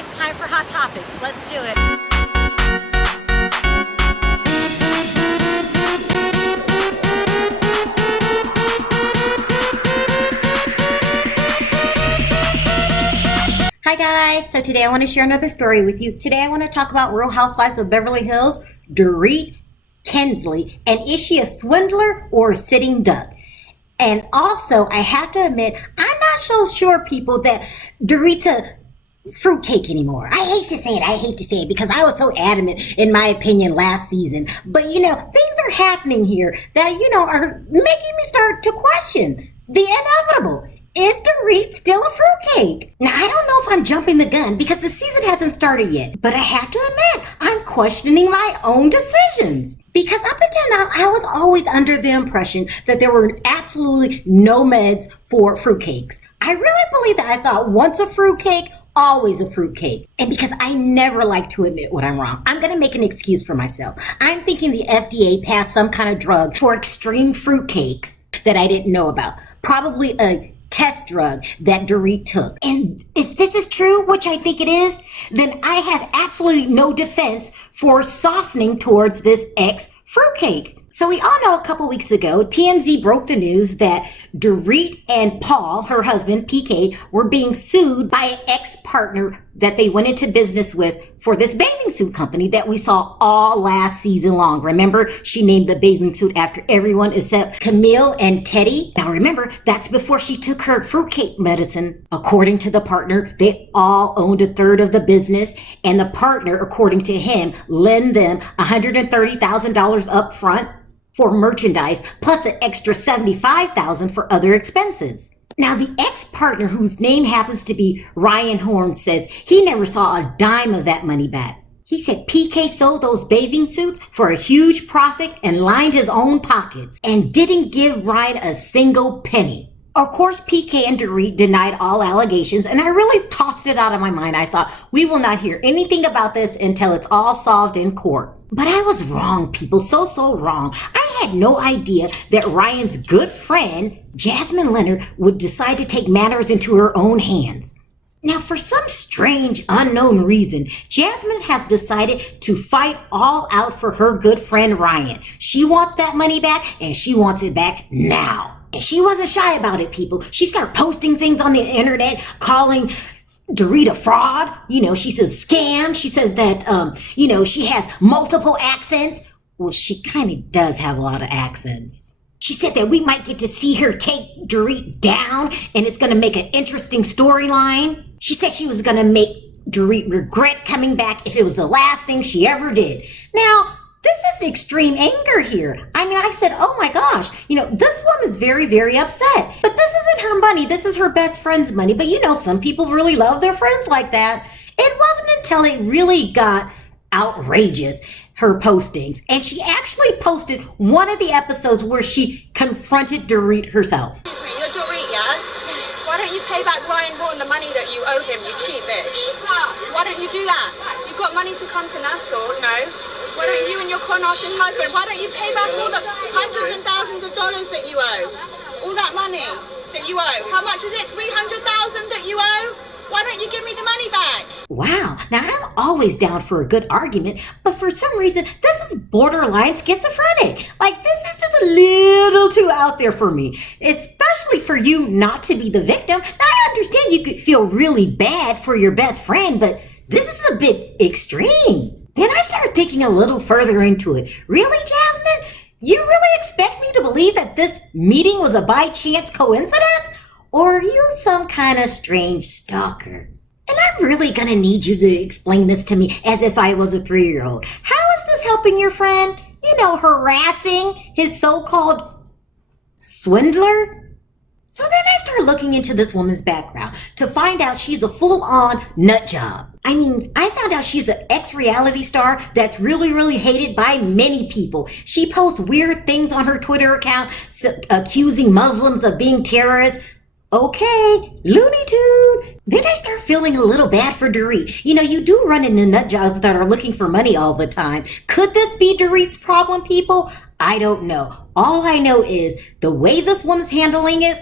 guys, time for Hot Topics. Let's do it. Hi guys, so today I want to share another story with you. Today I want to talk about Real Housewives of Beverly Hills, Dorit Kemsley, and is she a swindler or a sitting duck? And also, I have to admit, I'm not so sure, people, that Dorit's a fruitcake anymore. I hate to say it because I was so adamant in my opinion last season. But things are happening here that, are making me start to question the inevitable. Is Dorit still a fruitcake? Now, I don't know if I'm jumping the gun because the season hasn't started yet, but I have to admit, I'm questioning my own decisions. Because up until now, I was always under the impression that there were absolutely no meds for fruitcakes. I really believe that. I thought once a fruitcake, always a fruitcake. And because I never like to admit when I'm wrong, I'm going to make an excuse for myself. I'm thinking the FDA passed some kind of drug for extreme fruitcakes that I didn't know about. Probably a test drug that Dorit took. And if this is true, which I think it is, then I have absolutely no defense for softening towards this ex-fruitcake. So we all know a couple weeks ago, TMZ broke the news that Dorit and Paul, her husband, PK, were being sued by an ex-partner that they went into business with for this bathing suit company that we saw all last season long. Remember, she named the bathing suit after everyone except Camille and Teddy. Now remember, that's before she took her fruitcake medicine. According to the partner, they all owned a third of the business, and the partner, according to him, lent them $130,000 up front for merchandise, plus an extra $75,000 for other expenses. Now, the ex-partner, whose name happens to be Ryan Horn, says he never saw a dime of that money back. He said PK sold those bathing suits for a huge profit and lined his own pockets and didn't give Ryan a single penny. Of course, PK and Dorit denied all allegations, and I really tossed it out of my mind. I thought, we will not hear anything about this until it's all solved in court. But I was wrong, people, so wrong. I had no idea that Ryan's good friend, Jasmine Leonard, would decide to take matters into her own hands. Now, for some strange, unknown reason, Jasmine has decided to fight all out for her good friend Ryan. She wants that money back, and she wants it back now. And she wasn't shy about it, people. She started posting things on the internet, calling Dorit a fraud. She says scam. She says that, she has multiple accents. Well, she kind of does have a lot of accents. She said that we might get to see her take Dorit down, and it's going to make an interesting storyline. She said she was going to make Dorit regret coming back if it was the last thing she ever did. Now, this is extreme anger here. I said, oh my gosh, this woman's very, very upset. But this isn't her money. This is her best friend's money. But some people really love their friends like that. It wasn't until it really got outrageous, her postings. And she actually posted one of the episodes where she confronted Dorit herself. You're Dorit, yeah? Why don't you pay back Ryan Horn the money that you owe him, you cheap bitch? Why don't you do that? You've got money to come to Nassau, no? Why don't you and your con artist husband, why don't you pay back all the hundreds and thousands of dollars that you owe? All that money that you owe. How much is it? 300,000 that you owe? Why don't you give me the money back? Wow. Now, I'm always down for a good argument, but for some reason, this is borderline schizophrenic. This is just a little too out there for me, especially for you not to be the victim. Now, I understand you could feel really bad for your best friend, but this is a bit extreme. Then I started thinking a little further into it. Really, Jasmine? You really expect me to believe that this meeting was a by-chance coincidence? Or are you some kind of strange stalker? And I'm really gonna need you to explain this to me as if I was a 3-year-old. How is this helping your friend? Harassing his so-called swindler? So then I started looking into this woman's background to find out she's a full-on nut job. I found out she's an ex-reality star that's really, really hated by many people. She posts weird things on her Twitter account, accusing Muslims of being terrorists. Okay, Looney Tune. Then I start feeling a little bad for Dorit. You do run into nut jobs that are looking for money all the time. Could this be Dorit's problem, people? I don't know. All I know is the way this woman's handling it,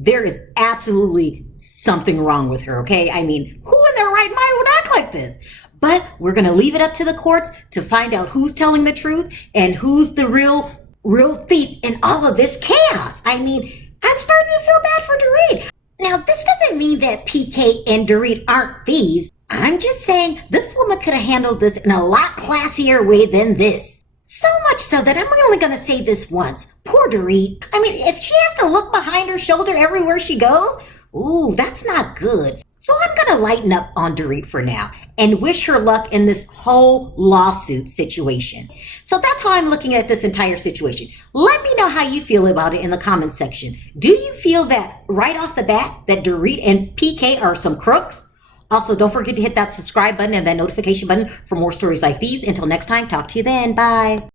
there is absolutely something wrong with her, okay? Who in their right mind would act like like this. But we're going to leave it up to the courts to find out who's telling the truth and who's the real thief in all of this chaos. I mean, I'm starting to feel bad for Dorit. Now, this doesn't mean that PK and Dorit aren't thieves. I'm just saying this woman could have handled this in a lot classier way than this. So much so that I'm only going to say this once. Poor Dorit. I mean, if she has to look behind her shoulder everywhere she goes, ooh, that's not good. So I'm going to lighten up on Dorit for now and wish her luck in this whole lawsuit situation. So that's how I'm looking at this entire situation. Let me know how you feel about it in the comments section. Do you feel that right off the bat that Dorit and PK are some crooks? Also, don't forget to hit that subscribe button and that notification button for more stories like these. Until next time, talk to you then. Bye.